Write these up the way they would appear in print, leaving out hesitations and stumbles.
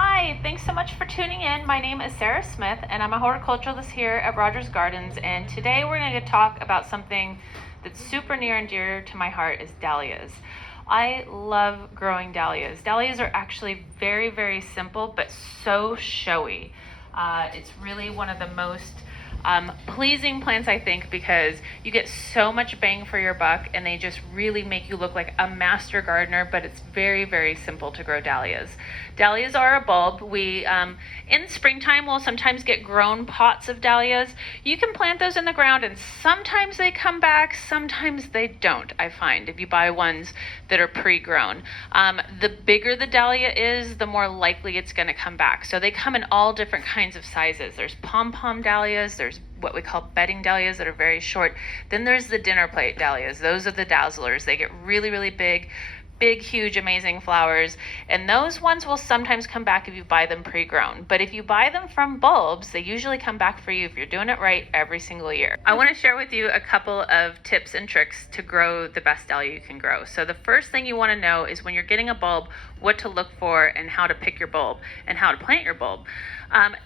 Hi, thanks so much for tuning in. My name is Sarah Smith and I'm a horticulturalist here at Rogers Gardens, and today we're going to talk about something that's super near and dear to my heart is dahlias. I love growing dahlias. Dahlias are actually very, very simple but so showy. It's really one of the most pleasing plants, I think, because you get so much bang for your buck and they just really make you look like a master gardener, but it's very, very simple to grow dahlias. Dahlias are a bulb. We, in springtime, will sometimes get grown pots of dahlias. You can plant those in the ground and sometimes they come back, sometimes they don't, I find, if you buy ones that are pre-grown. The bigger the dahlia is, the more likely it's gonna come back. So they come in all different kinds of sizes. There's pom-pom dahlias, there's what we call bedding dahlias that are very short. Then there's the dinner plate dahlias. Those are the dazzlers. They get really, really big, huge, amazing flowers. And those ones will sometimes come back if you buy them pre-grown. But if you buy them from bulbs, they usually come back for you if you're doing it right every single year. I want to share with you a couple of tips and tricks to grow the best dahlia you can grow. So the first thing you want to know is when you're getting a bulb, what to look for and how to pick your bulb and how to plant your bulb.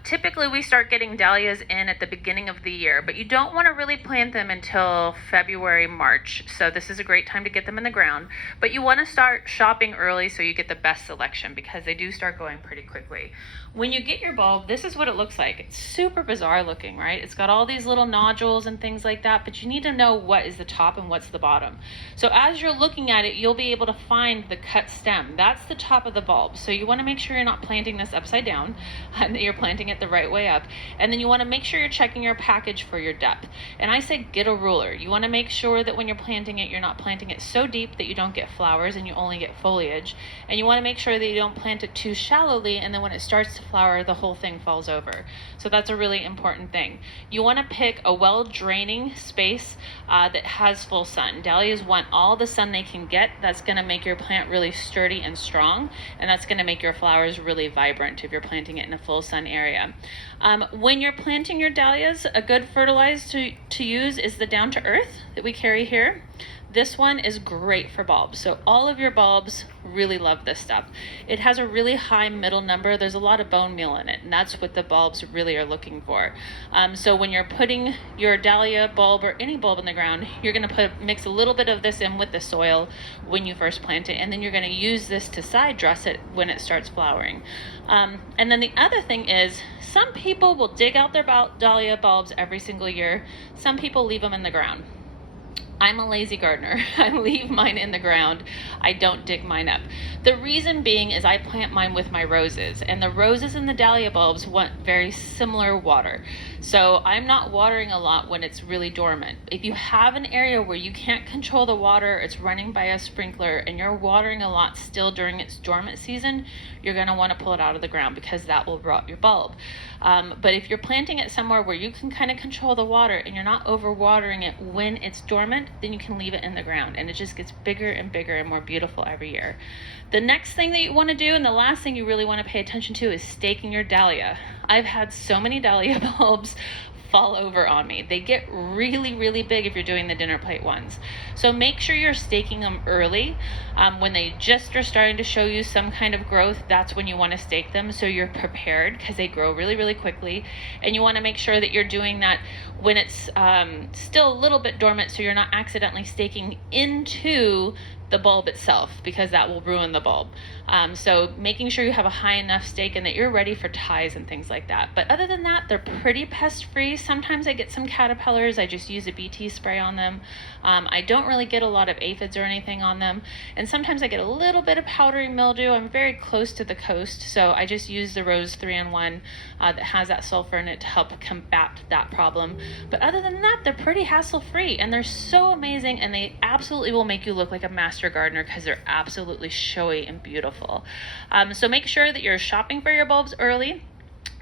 Typically we start getting dahlias in at the beginning of the year, but you don't want to really plant them until February, March. So this is a great time to get them in the ground, but you want to start shopping early so you get the best selection because they do start going pretty quickly. When you get your bulb, this is what it looks like. It's super bizarre looking, right? It's got all these little nodules and things like that, but you need to know what is the top and what's the bottom. So as you're looking at it, you'll be able to find the cut stem. That's the top of the bulb. So you want to make sure you're not planting this upside down and that you're planting it the right way up. And then you want to make sure you're checking your package for your depth. And I say get a ruler. You want to make sure that when you're planting it, you're not planting it so deep that you don't get flowers and you only get foliage. And you want to make sure that you don't plant it too shallowly, and then when it starts to flower, the whole thing falls over. So that's a really important thing. You want to pick a well-draining space that has full sun. Dahlias want all the sun they can get. That's going to make your plant really sturdy and strong, and that's going to make your flowers really vibrant if you're planting it in a full sun area. When you're planting your dahlias, a good fertilizer to use is the Down to Earth that we carry here. This one is great for bulbs. So all of your bulbs really love this stuff. It has a really high middle number. There's a lot of bone meal in it, and that's what the bulbs really are looking for. So when you're putting your dahlia bulb or any bulb in the ground, you're gonna mix a little bit of this in with the soil when you first plant it, and then you're gonna use this to side dress it when it starts flowering. And then the other thing is, some people will dig out their dahlia bulbs every single year. Some people leave them in the ground. I'm a lazy gardener. I leave mine in the ground. I don't dig mine up. The reason being is I plant mine with my roses, and the roses and the dahlia bulbs want very similar water. So I'm not watering a lot when it's really dormant. If you have an area where you can't control the water, it's running by a sprinkler, and you're watering a lot still during its dormant season, you're gonna wanna pull it out of the ground because that will rot your bulb. But if you're planting it somewhere where you can kind of control the water and you're not overwatering it when it's dormant, then you can leave it in the ground and it just gets bigger and bigger and more beautiful every year. The next thing that you want to do, and the last thing you really want to pay attention to, is staking your dahlia. I've had so many dahlia bulbs fall over on me. They get really, really big if you're doing the dinner plate ones. So make sure you're staking them early. When they just are starting to show you some kind of growth, that's when you want to stake them so you're prepared, because they grow really, really quickly. And you want to make sure that you're doing that when it's still a little bit dormant, so you're not accidentally staking into the bulb itself, because that will ruin the bulb. So making sure you have a high enough stake and that you're ready for ties and things like that. But other than that, they're pretty pest free. Sometimes I get some caterpillars. I just use a BT spray on them. I don't really get a lot of aphids or anything on them. And sometimes I get a little bit of powdery mildew. I'm very close to the coast, so I just use the Rose 3-in-1 that has that sulfur in it to help combat that problem. But other than that, they're pretty hassle free, and they're so amazing, and they absolutely will make you look like a master gardener because they're absolutely showy and beautiful. So make sure that you're shopping for your bulbs early.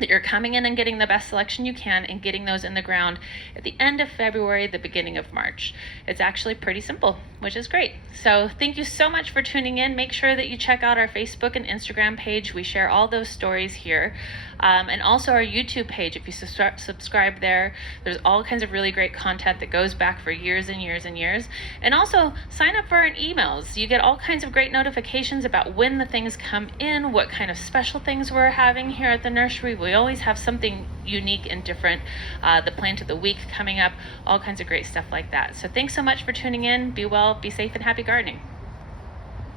that you're coming in and getting the best selection you can and getting those in the ground at the end of February, the beginning of March. It's actually pretty simple, which is great. So thank you so much for tuning in. Make sure that you check out our Facebook and Instagram page. We share all those stories here. And also our YouTube page. If you subscribe there, there's all kinds of really great content that goes back for years and years and years. And also sign up for our emails. You get all kinds of great notifications about when the things come in, what kind of special things we're having here at the nursery. We always have something unique and different. The plant of the week coming up, all kinds of great stuff like that. So thanks so much for tuning in. Be well, be safe, and happy gardening.